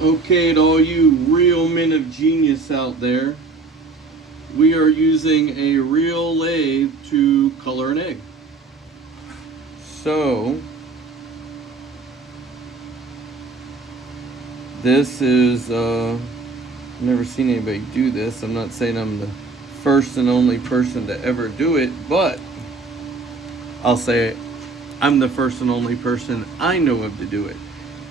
Okay, to all you real men of genius out there, we are using a real lathe to color an egg. So, this is, never seen anybody do this. I'm not saying I'm the first and only person to ever do it, but I'll say I'm the first and only person I know of to do it.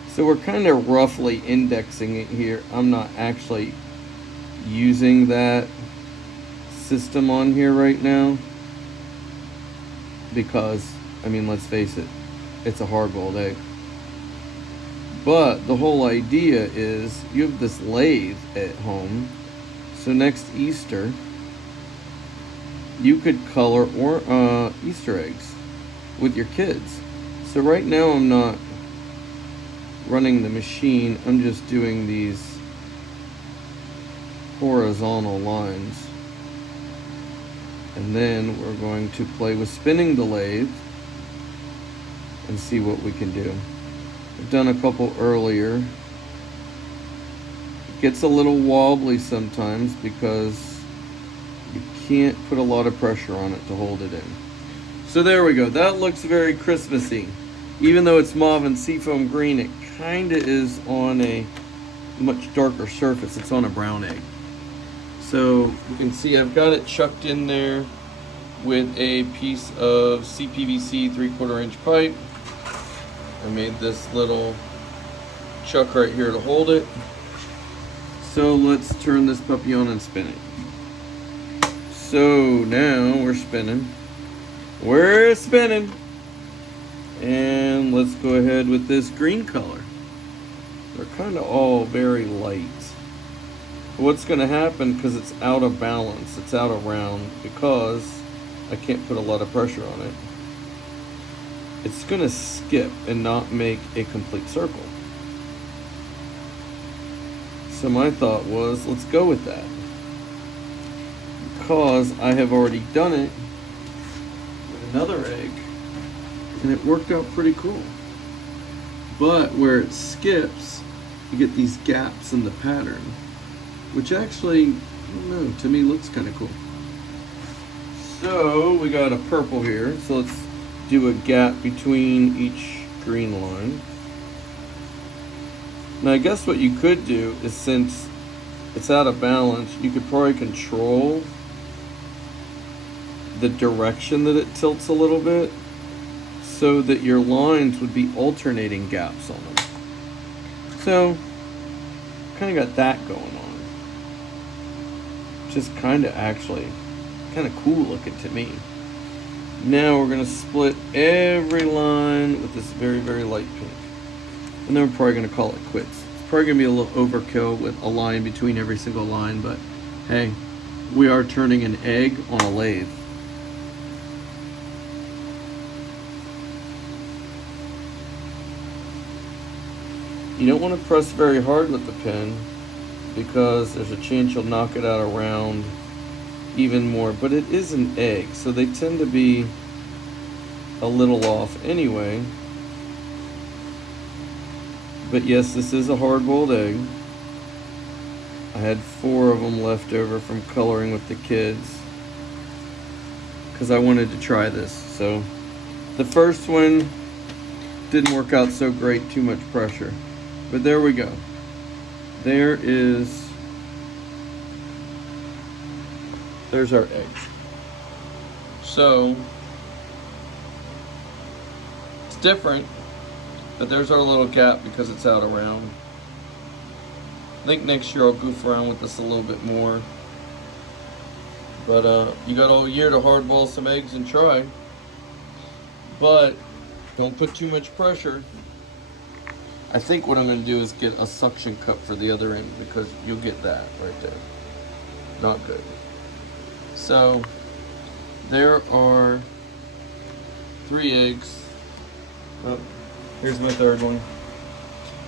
So we're kind of roughly indexing it here. I'm not actually using that system on here right now because, I mean, let's face it, it's a hard-boiled egg. But the whole idea is you have this lathe at home, so next Easter you could color or Easter eggs with your kids. So right now I'm not running the machine, I'm just doing these horizontal lines. And then we're going to play with spinning the lathe and see what we can do. I've done a couple earlier. It gets a little wobbly sometimes because you can't put a lot of pressure on it to hold it in. So there we go. That looks very Christmassy. Even though it's mauve and seafoam green, it kind of is on a much darker surface. It's on a brown egg. So you can see I've got it chucked in there with a piece of CPVC 3/4 inch pipe. I made this little chuck right here to hold it. So let's turn this puppy on and spin it. So now we're spinning. We're spinning. And let's go ahead with this green color. They're kind of all very light. What's going to happen, because it's out of balance, it's out of round, because I can't put a lot of pressure on it, it's going to skip and not make a complete circle. So my thought was, let's go with that. Because I have already done it with another egg, and it worked out pretty cool. But where it skips, you get these gaps in the pattern, which actually, I don't know, to me looks kind of cool. So we got a purple here, so let's do a gap between each green line. Now I guess what you could do is, since it's out of balance, you could probably control the direction that it tilts a little bit so that your lines would be alternating gaps on them. So kind of got that going on. Just kind of actually kind of cool looking to me. Now we're going to split every line with this very, very light pink. And then we're probably going to call it quits. It's probably going to be a little overkill with a line between every single line, but hey, we are turning an egg on a lathe. You don't want to press very hard with the pen because there's a chance you'll knock it out around even more, but it is an egg, so they tend to be a little off anyway. But yes, this is a hard-boiled egg. I had 4 of them left over from coloring with the kids because I wanted to try this. So the first one didn't work out so great, too much pressure. But there we go. There's our egg. So it's different, but there's our little gap because it's out of round. I think next year I'll goof around with this a little bit more. But you got all year to hard boil some eggs and try. But don't put too much pressure. I think what I'm going to do is get a suction cup for the other end, because you'll get that right there. Not good. So there are 3 eggs. Oh, here's my third one.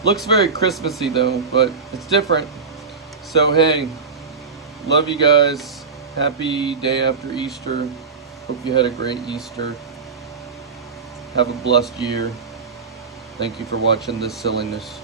Looks very Christmassy though, but it's different. So hey, love you guys. Happy day after Easter. Hope you had a great Easter. Have a blessed year. Thank you for watching this silliness.